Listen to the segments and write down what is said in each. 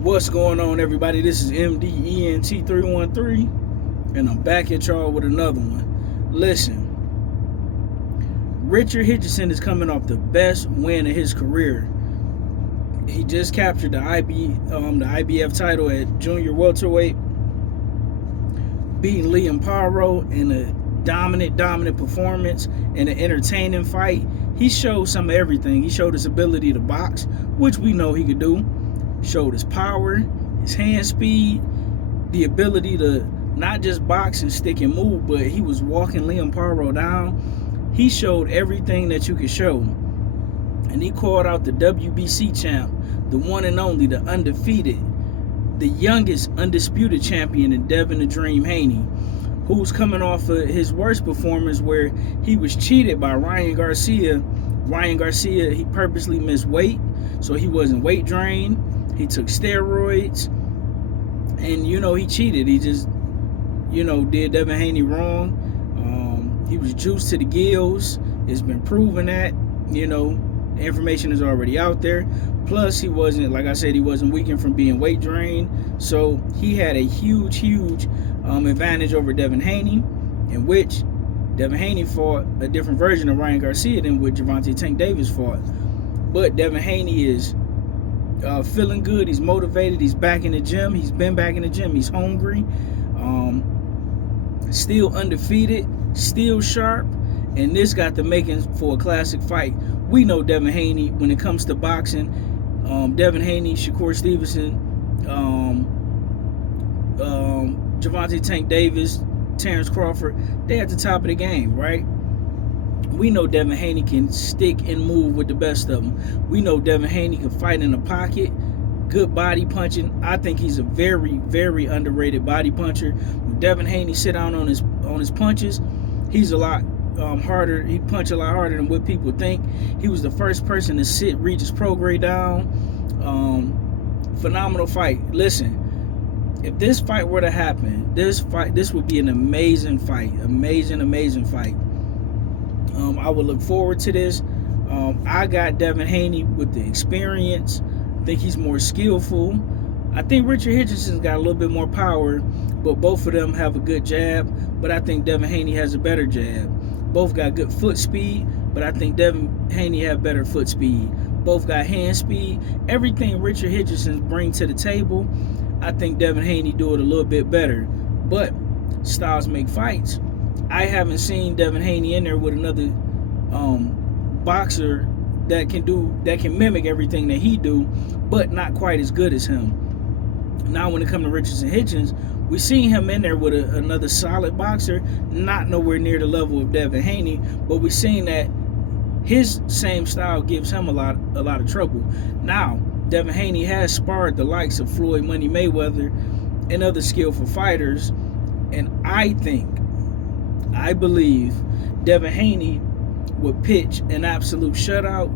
What's going on, everybody? This is MDENT313, and I'm back at y'all with another one. Listen, Richard Hitchins is coming off the best win of his career. He just captured the IBF title at junior welterweight, beating Liam Paro in a dominant performance in an entertaining fight. He showed some of everything. He showed his ability to box, which we know he could do. Showed his power, his hand speed, the ability to not just box and stick and move, but he was walking Liam Paro down. He showed everything that you could show. And he called out the WBC champ, the one and only, the undefeated, the youngest undisputed champion in Devin the Dream Haney, who's coming off of his worst performance where he was cheated by Ryan Garcia. Ryan Garcia, he purposely missed weight, so he wasn't weight drained. He took steroids, and, he cheated. He just, did Devin Haney wrong. He was juiced to the gills. It's been proven that, the information is already out there. Plus, he wasn't, like I said, he wasn't weakened from being weight drained. So he had a huge advantage over Devin Haney, in which Devin Haney fought a different version of Ryan Garcia than what Gervonta Tank Davis fought. But Devin Haney is feeling good. He's motivated. He's back in the gym. He's been back in the gym. He's hungry. Still undefeated. Still sharp. And this got the makings for a classic fight. We know Devin Haney when it comes to boxing. Devin Haney, Shakur Stevenson, Gervonta Tank Davis, Terrence Crawford, they at the top of the game, right? We know Devin Haney can stick and move with the best of them. We know Devin Haney can fight in the pocket, good body punching. I think he's a very underrated body puncher. When Devin Haney sit down on his punches, he's a lot harder. He punch a lot harder than what people think. He was the first person to sit Regis Prograis down. Phenomenal fight. Listen, if this fight were to happen, this would be an amazing fight. Amazing fight. I would look forward to this. I got Devin Haney with the experience. I think he's more skillful. I think Richard Hitchinson's got a little bit more power, but both of them have a good jab. But I think Devin Haney has a better jab. Both got good foot speed, but I think Devin Haney have better foot speed. Both got hand speed. Everything Richard Hitchins brings to the table, I think Devin Haney do it a little bit better. But styles make fights. I haven't seen Devin Haney in there with another boxer that can mimic everything that he do, but not quite as good as him. Now, when it comes to Richardson Hitchins, we seen him in there with another solid boxer, not nowhere near the level of Devin Haney, but we seen that his same style gives him a lot of trouble. Now, Devin Haney has sparred the likes of Floyd Money Mayweather and other skillful fighters, and I believe Devin Haney would pitch an absolute shutout.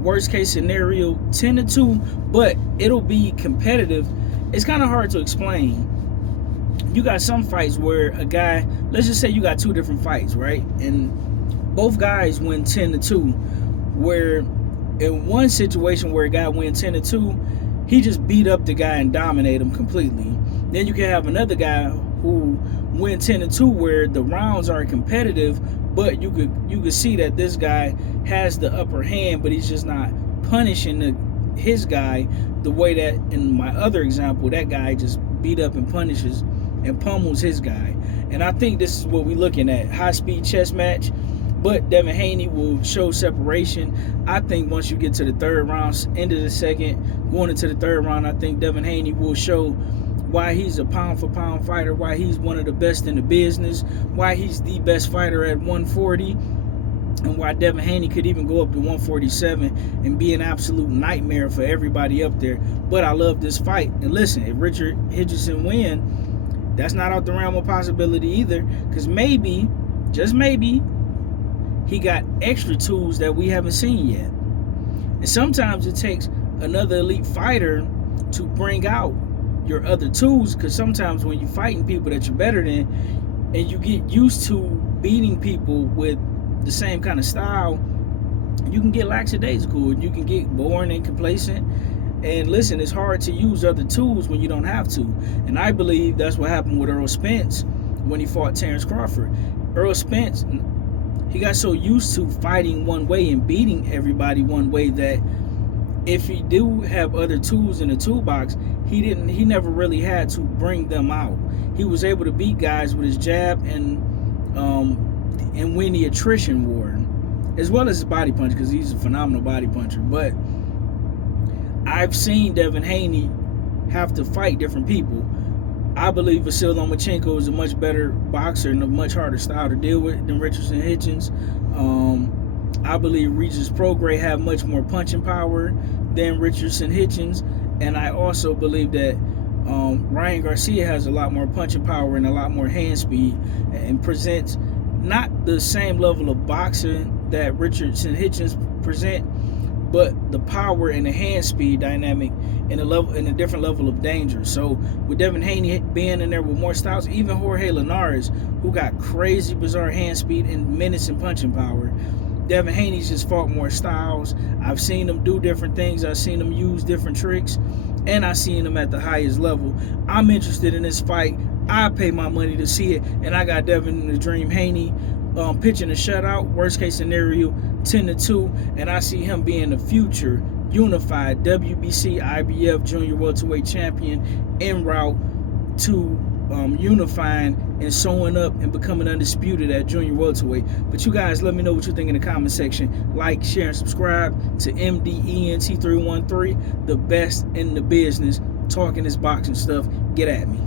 Worst case scenario, 10-2, but it'll be competitive. It's kind of hard to explain. You got some fights where a guy, let's just say you got two different fights, right? And both guys win 10-2, where in one situation where a guy wins 10-2, he just beat up the guy and dominate him completely. Then you can have another guy who win 10-2 where the rounds are competitive, but you could see that this guy has the upper hand, but he's just not punishing his guy the way that in my other example, that guy just beat up and punishes and pummels his guy. And I think this is what we're looking at, high-speed chess match, but Devin Haney will show separation. I think once you get to the third round, end of the second, going into the third round, I think Devin Haney will show why he's a pound-for-pound fighter, why he's one of the best in the business, why he's the best fighter at 140, and why Devin Haney could even go up to 147 and be an absolute nightmare for everybody up there. But I love this fight. And listen, if Richard Hitchins win, that's not out the realm of possibility either, because maybe, just maybe, he got extra tools that we haven't seen yet. And sometimes it takes another elite fighter to bring out your other tools, because sometimes when you're fighting people that you're better than and you get used to beating people with the same kind of style, you can get lackadaisical, you can get boring and complacent. And listen, it's hard to use other tools when you don't have to. And I believe that's what happened with Earl Spence when he fought Terrence Crawford. Earl Spence, he got so used to fighting one way and beating everybody one way that if he do have other tools in the toolbox, he never really had to bring them out. He was able to beat guys with his jab and win the attrition war, as well as his body punch, because he's a phenomenal body puncher. But I've seen Devin Haney have to fight different people. I believe Vasyl Lomachenko is a much better boxer and a much harder style to deal with than Richardson Hitchins. I believe Regis Prograis have much more punching power than Richardson Hitchins, and I also believe that Ryan Garcia has a lot more punching power and a lot more hand speed, and presents not the same level of boxing that Richardson Hitchins present, but the power and the hand speed dynamic in a different level of danger. So with Devin Haney being in there with more styles, even Jorge Linares, who got crazy bizarre hand speed and menacing punching power, Devin Haney's just fought more styles. I've seen him do different things. I've seen him use different tricks, and I've seen him at the highest level. I'm interested in this fight. I pay my money to see it, and I got Devin the Dream Haney pitching a shutout. Worst case scenario, 10-2, and I see him being the future unified WBC IBF Junior Welterweight Champion en route to unifying and showing up and becoming undisputed at Junior Welterweight. But you guys, let me know what you think in the comment section. Like, share, and subscribe to MDENT313, the best in the business, talking this boxing stuff. Get at me.